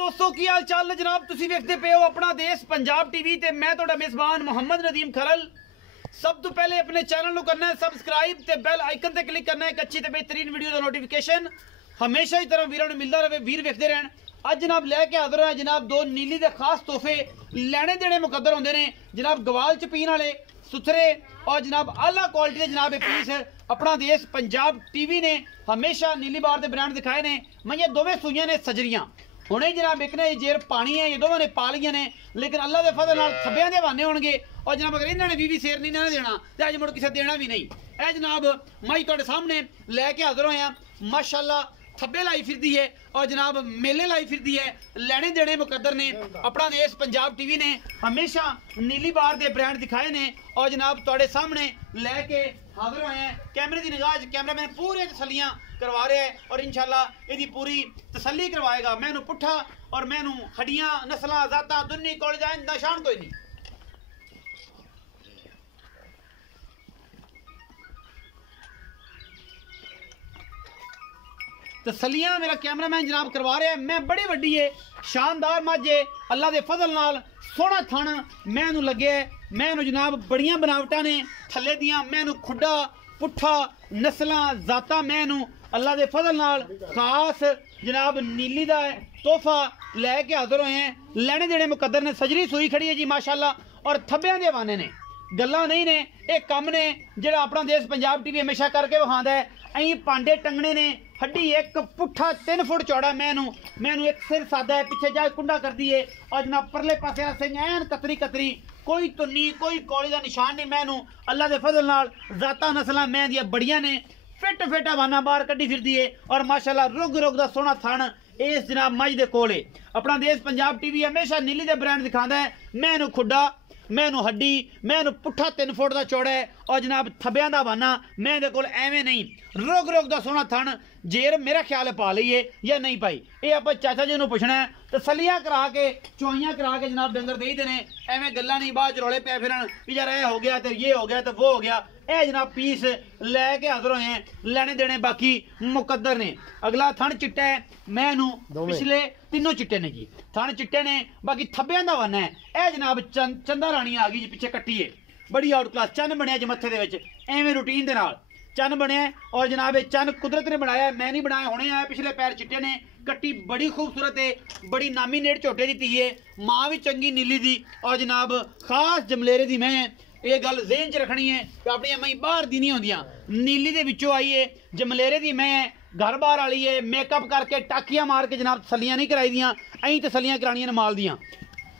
दोस्तों की हाल चाल है जनाब। तुसी वेखदे पे हो अपना देश पंजाब टीवी ते मैं तुहाडा मेज़बान मोहम्मद नदीम खलल। सब तो पहले अपने चैनल को करना है सबसक्राइब ते बेल आइकन ते क्लिक करना है एक अच्छी ते बेहतरीन वीडियो का नोटिफिकेशन हमेशा ही तरह वीरों ने मिलता रहे। वीर वेखते रहन। अज जनाब लैके हाजिर है जनाब दो नीली के खास तोहफे लैने देने मुकद्दर होंगे ने जनाब। गवाल च पीने वाले सुथरे और जनाब आला क्वालिटी के जनाब पीस अपना देश पंजाब टीवी ने हमेशा नीली बार के ब्रांड दिखाए ने। मैं ये दोवें सूइयां ने सजरियां हुणे जनाब एक ने जेर पानी है, ये दोवें ने पा लिया ने, लेकिन अल्लाह के फजल नाल थब्बियां दे बहाने होणगे। और जनाब अगर इन्होंने भी शेर नहीं ना देना तो अज मुड़ किसी देना भी नहीं। ए जनाब मैं तुहाडे सामने लैके हाजिर होया माशाअल्लाह। थब्बे लाई फिरदी है और जनाब मेले लाई फिरदी है। लेने देने मुकद्दर ने अपना देश पंजाब टीवी ने हमेशा नीली बार के ब्रांड दिखाए ने और जनाब तुहाडे सामने लैके हाजिर होए हैं। कैमरे की निगाह कैमरा मैन पूरे तसलियां करवा रहा है और इंशाल्लाह इसकी पूरी तसल्ली करवाएगा। मैनू पुट्ठा और मैनू हड्डियां नस्लां जाता दुन्नी कॉलेज निशान कोई नहीं। तसलियां मेरा कैमरामैन जनाब करवा रहा है। मैं बड़ी वड्डी है शानदार मझ है अल्लाह के फजल नाल सोहना थण मैनू लगे। मैनू जनाब बड़ियां बनावटां ने थल्ले दियां। मैनू खुड्डा पुट्ठा नस्लां जाता मैनू अल्लाह के फजल नाल खास जनाब नीली का तोहफा लैके हाजिर होए हैं। लैने देने मुकद्दर ने सजरी सूई खड़ी है जी माशाअल्लाह और थब्बियां दे हवाने ने गल्लां नहीं ने ये कम ने जेड़ा अपना देश पंजाब टीवी हमेशा करके विखांदा है। अं पांडे टंगने ने हड्डी एक पुट्ठा 3 फुट चौड़ा मैनू एक सिर सादा है पिछे जा कुंडा कर दी है और जनाब परले पासे ऐन कतरी कतरी कोई तुन्नी कोई कौली का निशान नहीं। मैनू अल्लाह के फजल नाल जाता नस्लां मैं दियां बड़ियां ने फिट फिट हवाना बाहर कड्डी फिरदी है और माशाअल्लाह रुग रुग दा सोहना थण इस जनाब मझ दे कोल है। अपना देश पंजाब टीवी हमेशा नीली दे ब्रांड दिखांदा है। मैनू खुड्डा मैनू हड्डी मैनू पुट्ठा 3 फुट का चौड़ा है और जनाब थब्बियां दा बहाना मैं दे कोल एवें नहीं। रोग रोग दा सोहना थण जेर मेरा ख्याल है पा ली है या नहीं पाई ये आप चाचा जी नूं पुछना है। तसलियां करा के चुआइयां करा के जनाब डंगर दे देने एवें गल्लां नहीं बाद रौले पै फिरन कि यार ये हो गया तो ये हो गया तो वो हो गया। ए जनाब पीस लैके हाजिर होए हैं लेने देने बाकी मुकद्दर ने। अगला थण चिट्टा है मैनू पिछले तीनों चिट्टे ने जी थण चिट्टे ने बाकी थब्बियां दा वन है। ए जनाब चंदा रानी आ गई जी पिछे कट्टी है बड़ी आउट क्लास चन बनया जी मत्थे दे विच एवें रूटीन दे नाल चन बनया और जनाब ये चन कुदरत ने बनाया मैं नहीं बनाया हुणे आया। पिछले पैर चिट्टे ने कट्टी बड़ी खूबसूरत है बड़ी नामी नेड़ झोटे दी धी है माँ भी चंगी नीली दी और जनाब खास जमलेरे दी मैं ये गल ज़हन च रखनी है कि अपनी मई बाहर दी नहीं होंदियां नीली दे विचों आई है जमलेरे दी मैं घर बार वाली है। मेकअप करके टाकियां मार के जनाब तसलियां नहीं कराई दियां अं तसलियां करानियां ने माल दियां।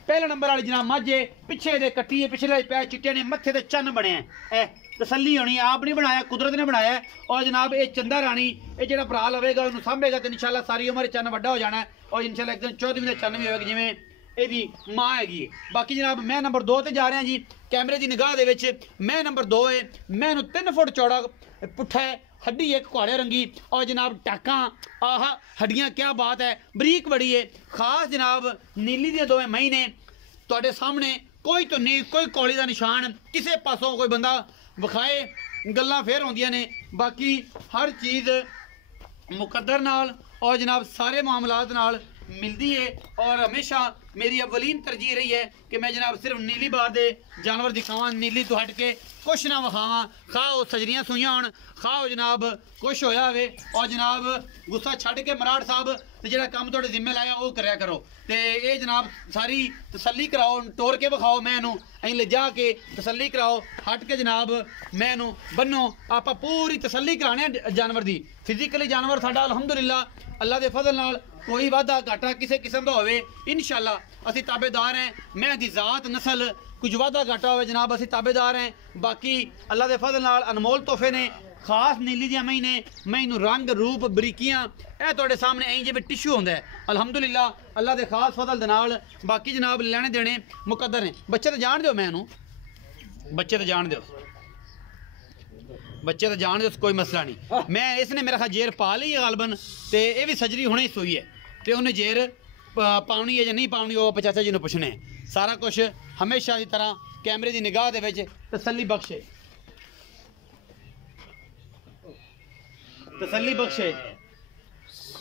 पहले नंबर वाली जनाब मझ है पिछे दे कट्टी है पिछले पैर चिट्टे ने मत्थे ते चन्न बने है तसली होनी आप नहीं बनाया कुदरत ने बनाया। और जनाब ये चंदा रानी ये जो भरा लवेगा उन्होंने सांभेगा तो इंशाल्लाह सारी उम्र चन्न वड्डा हो जाना है और इंशाल्लाह एक दिन 14वीं का चन्न भी होगा जिमें यदी माँ हैगी। बाकी जनाब मैं नंबर 2 ते जा रहा जी कैमरे की निगाह दे विच मैं नंबर 2 है। मैनू 3 फुट चौड़ा पुट्ठा है हड्डी एक घोड़े रंगी और जनाब टाका आह हड्डियां क्या बात है बरीक बड़ी है खास जनाब नीली दियां दोवें मई ने तुहाडे सामने कोई तो नहीं कोई कौली का निशान किसी पासों कोई बंदा विखाए गल्लां फिर होंदियां ने। बाकी हर चीज़ मुकद्दर नाल और जनाब सारे मामलात नाल मिलती है और हमेशा मेरी अवलीन तरजीह रही है कि मैं जनाब सिर्फ नीली बार दे जानवर दिखावा नीली तो हट के कुछ ना विखावा खा वो सजरियां सुइयां होन खा जनाब कुछ होया होवे और जनाब गुस्सा छड़ के मराड़ साहब तो जो काम थोड़े जिम्मे लाया वो करया करो तो ये जनाब सारी तसल्ली कराओ तोड़ के विखाओ मैनू अं ले जा के तसल्ली कराओ हट के जनाब मैनू बनो आप पूरी तसल्ली कराने जानवर की। फिजिकली जानवर साडा अलहमदुलिल्लाह अल्लाह के फजल नाल कोई वाधा घाटा किसी किस्म का होवे इंशाल्लाह असी ताबेदार हैं। मैं दी जात नस्ल कुछ वाधा घाटा हो जनाब असी ताबेदार हैं। बाकी अल्लाह के फजल नाल अनमोल तोहफे ने खास नीली दियां मई ने मैनू रंग रूप बरीकियां ए तुहाडे सामने ऐं जिवें टिशू होंदा है अलहमदुलिल्लाह अल्लाह के खास फजल दे नाल। बाकी जनाब लेने देने मुकद्दर ने। बच्चे तो जान दो मैनू बच्चे तो जान दो बच्चे तो जान दो कोई मसला नहीं। मैं इसने मेरा ख्याल जेर पा ली है गालबन तो ये भी सजरी हुणे ही सोई है तो उन्हें जेर पाउनी है या नहीं पाउनी वो चाचा जी ने पुछने सारा कुछ हमेशा की तरह कैमरे की निगाह दे विच तसल्ली बख्श है तसल्ली बख्श है।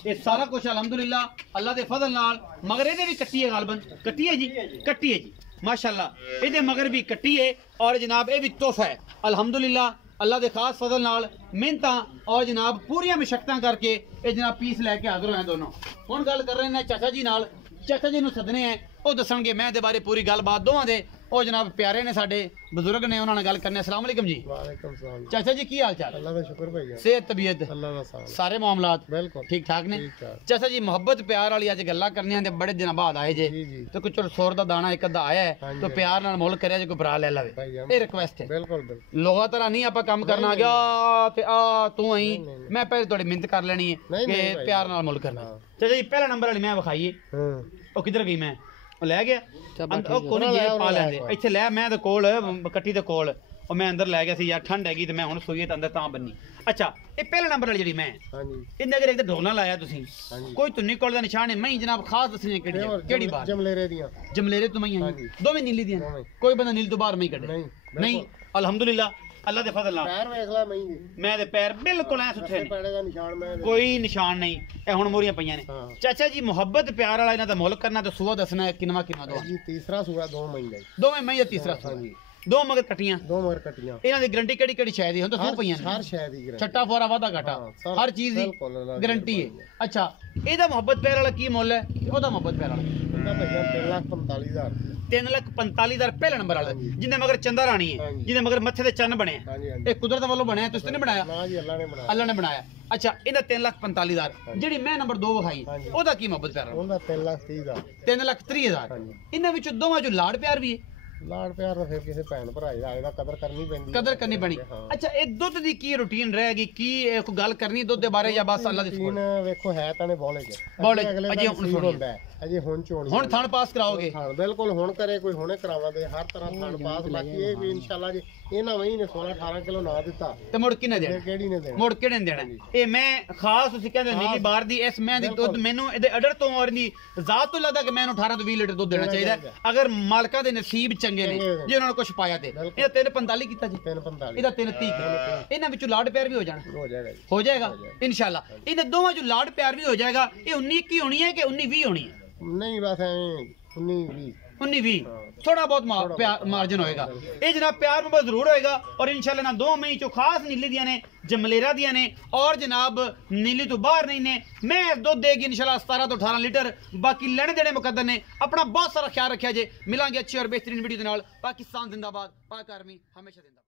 ये सारा कुछ अलहमदुलिल्लाह अल्लाह के फजल नाल मगर ये भी कट्टी है गालबन कट्टी है जी कट्टी है जी माशाअल्लाह ये मगर भी कट्टी है और जनाब ये भी तोहफा है अल्हम्दुलिल्लाह अल्लाह के खास फजल नाल मेहनतां और जनाब पूरी मशक्कतां करके ये जनाब पीस लैके हाजिर होए दोनों हुण गल कर रहे हैं चाचा जी नाल चाचा जी नूं सदने हैं वो दसणगे मैं दे बारे पूरी गलबात दोवां दे ਉਹ जनाब प्यारे ने साडे बुजुर्ग ने उन्होंने गल करने अस्सलाम वालेकुम जी वालेकुम सलाम चाचा जी की हाल चाल अल्लाह का शुक्र भाई सेहत तबीयत अल्लाह का साथ सारे मामलात बिल्कुल ठीक ठाक ने ठीक ठाक चाचा जी मोहब्बत प्यार वाली अज गल्लां करनियां ते बड़े दिनों बाद आए जे जी जी तो कुछ सोर दा दाना एक अद्धा आया है हाँ जी, तो प्यार नाल मुल करया जे कोई भरा ले लवे भाई हम ये रिक्वेस्ट है बिल्कुल बिल्कुल लोगा तरह नहीं आपा काम करना आ गया ते आ तू आई नहीं, नहीं। मैं पहले थोड़ी मिहनत कर लेनी है नहीं, कि नहीं भाई। प्यार नाल मुल करना हाँ। चाचा जी पहला नंबर वाली मैं विखाइए हां ਉਹ ਕਿੱਧਰ ਗਈ ਮੈਂ ਉਹ ਲੈ ਗਿਆ ਠੀਕ ਉਹ ਕੋਨੇ ਹੈ। ਜੇ ਉਹਨਾਂ ਪਾ ਲੈ ਲੈਂਦੇ ਆਇਆ ਇੱਥੇ ਲੈ ਮੈਂ ਤੇ ਕੋਲ ਕੱਟੀ ਦੇ ਕੋਲ ਉਹ ਮੈਂ ਅੰਦਰ ਲੈ ਗਿਆ ਸੀ ਯਾਰ ਠੰਡ ਹੈਗੀ ਤੇ ਮੈਂ ਹੁਣ ਸੋਈਏ ਤਾਂ ਅੰਦਰ ਤਾਂ ਬੰਨੀ ਅੱਛਾ ਇਹ ਪਹਿਲਾ ਨੰਬਰ ਵਾਲੀ ਜਿਹੜੀ ਮੈਂ हां जी ਇਹਦੇ ਅਗਰ ਇੱਕ ਢੋਲਣਾ ਲਾਇਆ ਤੁਸੀਂ ਹਾਂਜੀ। ਕੋਈ ਧੁੰਨੀ ਕੋਲ ਦਾ ਨਿਸ਼ਾਨ ਹੈ ਮੈਂ ਜਨਾਬ ਖਾਸ ਦੱਸਣੀ ਕਿਹੜੀ ਹੈ, ਕਿਹੜੀ ਬਾਤ जमलेरे दियां ਜਮਲੇਰੇ ਤੋਂ ਮੈਂ ਆਈ ਹਾਂਜੀ। ਦੋਵੇਂ ਨੀਲੀ ਦੀਆਂ ਦੋਵੇਂ। ਕੋਈ ਬੰਦਾ ਨੀਲ ਤੋਂ ਬਾਹਰ ਨਹੀਂ ਕੱਢੇ नहीं ਨਹੀਂ ਅਲਹਮਦੁਲਿਲਾ ਅੱਲਾ ਦੇ ਫਜ਼ਲ ਨਾਲ पैर देख ला मई दे ਮੈਂ ਦੇ ਪੈਰ ਬਿਲਕੁਲ ਐ ਸੁੱਥੇ ਨੇ पैड़े का निशान मैं ਕੋਈ ਨਿਸ਼ਾਨ ਨਹੀਂ ਇਹ ਹੁਣ ਮੋਰੀਆਂ ਪਈਆਂ ਨੇ ਹਾਂ। ਚਾਚਾ ਜੀ ਮੁਹੱਬਤ ਪਿਆਰ ਵਾਲਾ ਇਹਨਾਂ ਦਾ ਮੁੱਲ ਕਰਨਾ ਤੇ ਸੁਆ ਦੱਸਣਾ ਹੈ ਕਿੰਨਾ ਦੋ जी तीसरा सूआ 2 महीने ਦੋਵੇਂ ਮੈਂ ਜਾਂ ਤੀਸਰਾ हां ਸੂਆ जी ਦੋ ਮਗਰ ਕੱਟੀਆਂ 2 मगर कटियां ਇਹਨਾਂ ਦੀ ਗਰੰਟੀ ਕਿਹੜੀ ਕਿਹੜੀ ਸ਼ਾਇਦ ਹੀ ਹੁਣ ਤਾਂ ਸੂ ਪਈਆਂ ਨੇ हर शय दी गारंटी ਛੱਟਾ ਫੋਰਾ ਵਾਧਾ ਘਾਟਾ ਹਾਂ, ਸਭ ਹਰ ਚੀਜ਼ ਦੀ ਬਿਲਕੁਲ ਅਲੱਗ ਗਰੰਟੀ ਹੈ ਹੈ। ਅੱਛਾ ਇਹਦਾ ਮੁਹੱਬਤ ਪਿਆਰ ਵਾਲਾ ਕੀ ਮੁੱਲ ਹੈ ਤੇ ਉਹਦਾ ਮੁਹੱਬਤ ਪਿਆਰ ਵਾਲਾ उनका भैया 3,45,000 3,45,000 ਪਹਿਲਾ ਨੰਬਰ ਵਾਲਾ ਜਿਹਦੇ ਮਗਰ ਚੰਦਾ ਰਾਣੀ ਹੈ ਹਾਂਜੀ। ਜਿਹਦੇ ਮਗਰ ਮੱਥੇ ਤੇ ਚੰਨ ਬਣਿਆ हां जी हां ਇਹ ਕੁਦਰਤ ਵੱਲੋਂ ਬਣਿਆ ਤੁਸੀਂ ਤਾਂ ਨਹੀਂ ਬਣਾਇਆ ना जी अल्लाह ने बनाया ਅੱਲਾ ਨੇ ਬਣਾਇਆ ਅੱਛਾ ਇਹਦਾ 3,45,000 ਜਿਹੜੀ ਮੈਂ ਨੰਬਰ 2 ਵਿਖਾਈ ਹਾਂਜੀ। ਉਹਦਾ ਕੀ ਮੁਹੱਬਤ ਪਿਆਰ ਵਾਲਾ उनका 3,30,000 3,30,000 ਹਾਂਜੀ। ਇਹਨਾਂ ਵਿੱਚੋਂ ਦੋਵਾਂ ਚੋਂ ਲਾੜ ਪਿਆਰ ਵੀ ਹੈ ਲਾੜ ਪਿਆਰ ਦਾ ਫਿਰ ਕਿਸੇ ਭੈਣ ਭਰਾ ਦਾ ਇਹਦਾ ਕਦਰ ਕਰਨੀ ਪੈਂਦੀ ਕਦਰ ਕਰਨੀ ਬਣੀ ਹਾਂ। ਅੱਛਾ ਇਹ ਦੁੱਧ ਦੀ ਕੀ ਰੁਟੀਨ ਰਹੇਗੀ ਕੀ ਇਹ ਕੋਈ ਗੱਲ ਕਰਨੀ ਦੁੱਧ ਦੇ ਬਾਰੇ ਜਾਂ ਬਸ ਅੱਲਾ ਦੇ ਰੂਟੀਨ ਵੇਖੋ ਹੈ ਤਾਂ ਨੇ ਬੋਲੇ ਚ ਬੋਲੇ, ਅਗਲੇ ਅਜੇ ਅਜੇ ਹੁਣ ਹੁਣ ਸੁਣੀਏ। ਹੁੰਦਾ ਹੈ, ਅਜੇ ਹੁਣ ਚੋਣੀ ਹੁਣ ਥਣ ਪਾਸ ਕਰਾਓਗੇ ਹਾਂ ਬਿਲਕੁਲ ਹੁਣ ਕਰੇ ਕੋਈ ਹੁਣੇ ਕਰਾਵਾਂਗੇ ਹਰ ਤਰ੍ਹਾਂ ਥਾਣ ਪਾਸ ਬਾਕੀ ਇਹ ਵੀ ਇਨਸ਼ਾਅੱਲਾ ਜੀ ਇਹਨਾਂ ਵਹੀ ਨੇ 16 18 ਕਿਲੋ ਨਾ ਦਿੱਤਾ ਤੇ ਮੁੜ ਕਿਨੇ ਫਿਰ ਦੇਣਾ ਕਿਹੜੀ ਨੇ ਦੇਣਾ ਮੁੜ ਕਿਹੜੇ ਨੇ ਦੇਣਾ ਇਹ ਮੈਂ ਖਾਸ ਤੁਸੀਂ ਕਹਿੰਦੇ ਨੀਲੀ ਬਾਰ ਦੀ ਇਸ ਮੈਂ ਦੀ ਦੁੱਧ ਮੈਨੂੰ ਇਹਦੇ ਅਡਰ ਤੋਂ ਔਰ ਦੀ ਜ਼ਾਤ ਤੋਂ ਲੱਗਦਾ ਕਿ ਮੈਨੂੰ 18 ਤੋਂ 20 ਲੀਟਰ ਦੁੱਧ ਦੇਣਾ ਚਾਹੀਦਾ ਹੈ। ਅਗਰ ਮਾਲਕਾਂ ਦੇ ਨਸੀਬ ਚੰਗੇ ਨੇ ਜੇ ਉਹਨਾਂ ਨੇ ਕੁਝ ਪਾਇਆ ਤੇ ਇਹਦਾ 345 ਕੀਤਾ ਜੀ 345 ਇਹਦਾ 330 ਇਹਨਾਂ ਵਿੱਚੋਂ ਲਾੜ ਪਿਆਰ ਵੀ ਹੋ ਜਾਣਾ ਹੋ ਜਾਏਗਾ ਜੀ ਹੋ ਜਾਏਗਾ ਇਨਸ਼ਾਅੱਲਾ ਇਹਨਾਂ ਦੋਵਾਂ ਚੋਂ ਲਾੜ ਪਿਆਰ ਵੀ ਹੋ ਜਾਏਗਾ ਇਹ 19 21 ਹੋਣੀ ਹੈ ਕਿ 19 20 ਹੋਣੀ ਹੈ ਨਹੀਂ ਬਸ ਐਵੇਂ 19 20 19 20 ਥੋੜਾ ਬਹੁਤ ਮਾਰਜਨ ਹੋਏਗਾ ਇਹ ਜਨਾਬ ਪਿਆਰ ਮੁਹੱਬਤ ਜ਼ਰੂਰ ਹੋਏਗਾ ਔਰ ਇਨਸ਼ਾਅੱਲਾ ਨਾ 2 ਮਈ ਚੋਂ ਖਾਸ ਨੀਲੀ ਦੀਆਂ ਨੇ ਜਮਲੇਰਾ ਦੀਆਂ ਨੇ ਔਰ ਜਨਾਬ ਨੀਲੀ ਤੋਂ ਬਾਹਰ ਨਹੀਂ ਨੇ ਮੈਂ ਦੁੱਧ ਦੇਗੀ ਇਨਸ਼ਾਅੱਲਾ 17 ਤੋਂ 18 ਲੀਟਰ ਬਾਕੀ ਲੈਣੇ ਦੇਣੇ ਮੁਕੱਦਰ ਨੇ ਆਪਣਾ ਬਹੁਤ ਸਾਰਾ ਖਿਆਲ ਰੱਖਿਆ ਜੇ ਮਿਲਾਂਗੇ ਅੱਛੀ ਔਰ ਬਿਹਤਰੀਨ ਵੀਡੀਓ ਦੇ ਨਾਲ ਪਾਕਿਸਤਾਨ ਜ਼ਿੰਦਾਬਾਦ ਪਾਕ ਆਰਮੀ ਹਮੇਸ਼ਾ ਜ਼ਿੰਦਾਬਾਦ